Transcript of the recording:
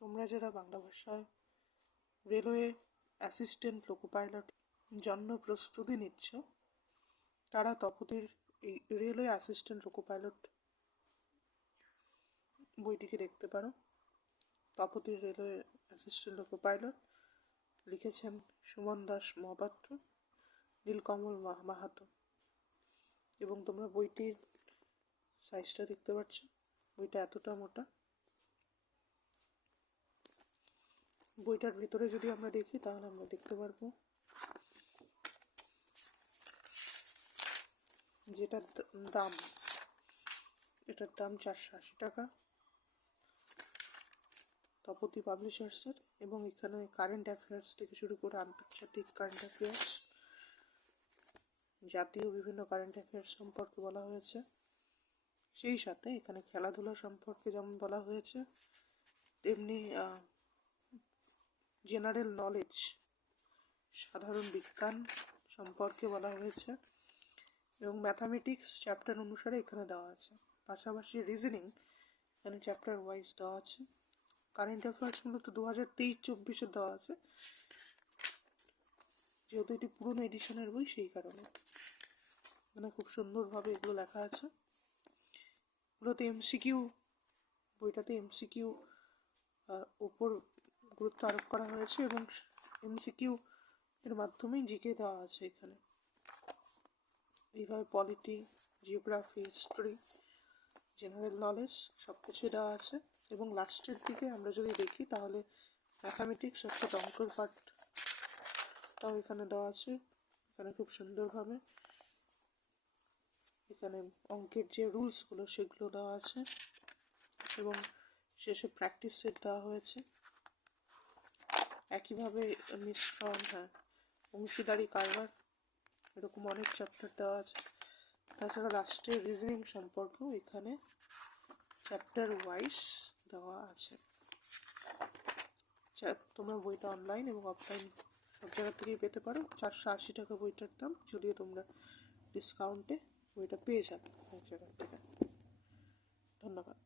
তোমরা যারা বাংলা ভাষায় রেলওয়ে অ্যাসিস্ট্যান্ট লোকো পাইলট জন্য প্রস্তুতি নিচ্ছ, তারা তপতির এই রেলওয়ে অ্যাসিস্ট্যান্ট লোকো পাইলট বইটিকে দেখতে পারো। তপতির রেলওয়ে অ্যাসিস্ট্যান্ট লোকো পাইলট লিখেছেন সুমন দাস মহাপাত্র, নীলকমল মাহাতো। এবং তোমরা বইটির সাইজটা দেখতে পাচ্ছ, বইটা এতটা মোটা। বইটার ভিতরে যদি আমরা দেখি তাহলে আমরা দেখতে পারবো যেটার দাম, এটার দাম 480 টাকা তপতি পাবলিশার্সের। এবং এখানে কারেন্ট অ্যাফেয়ার্স থেকে শুরু করে আন্তর্জাতিক কারেন্ট অ্যাফেয়ার্স, জাতীয় বিভিন্ন কারেন্ট অ্যাফেয়ার্স সম্পর্কে বলা হয়েছে। সেই সাথে এখানে খেলাধুলা সম্পর্কে যেমন বলা হয়েছে, তেমনি জেনারেল নলেজ, সাধারণ বিজ্ঞান সম্পর্কে বলা হয়েছে। এবং ম্যাথামেটিক্স চ্যাপ্টার অনুসারে এখানে দেওয়া আছে। পাশাপাশি রিজনিং এখানে চ্যাপ্টার ওয়াইজ দেওয়া আছে। কারেন্ট অ্যাফেয়ার্স মূলত 2023-24 দেওয়া আছে, যেহেতু এটি পুরনো এডিশনের বই সেই কারণে। এখানে খুব সুন্দরভাবে এগুলো লেখা আছে। মূলত এমসিকিউ, বইটাতে এমসিকিউ ওপর গুরুত্ব আরোপ করা হয়েছে এবং এমসিকিউ এর মাধ্যমেই জিকে দেওয়া আছে এখানে। এইভাবে polity, geography, history, general knowledge সব কিছুই দেওয়া আছে। এবং লাস্টের দিকে আমরা যদি দেখি তাহলে ম্যাথামেটিক্স অর্থাৎ অঙ্কের পার্টটাও এখানে দেওয়া আছে। এখানে খুব সুন্দরভাবে এখানে অঙ্কের যে রুলসগুলো সেগুলো দেওয়া আছে এবং শেষে প্র্যাকটিস সেট দেওয়া হয়েছে। একইভাবে মিশ্রণ, অংশীদারি কারবার, এরকম অনেক চ্যাপ্টার দেওয়া আছে। তাছাড়া লাস্টে রিজনিং সম্পর্কেও এখানে চ্যাপ্টার ওয়াইজ দেওয়া আছে। তোমরা বইটা অনলাইন এবং অফলাইন সব জায়গা থেকেই পেতে পারো। 480 টাকা বইটার দাম, যদিও তোমরা ডিসকাউন্টে বইটা পেয়ে যাবে এক জায়গা থেকে। ধন্যবাদ।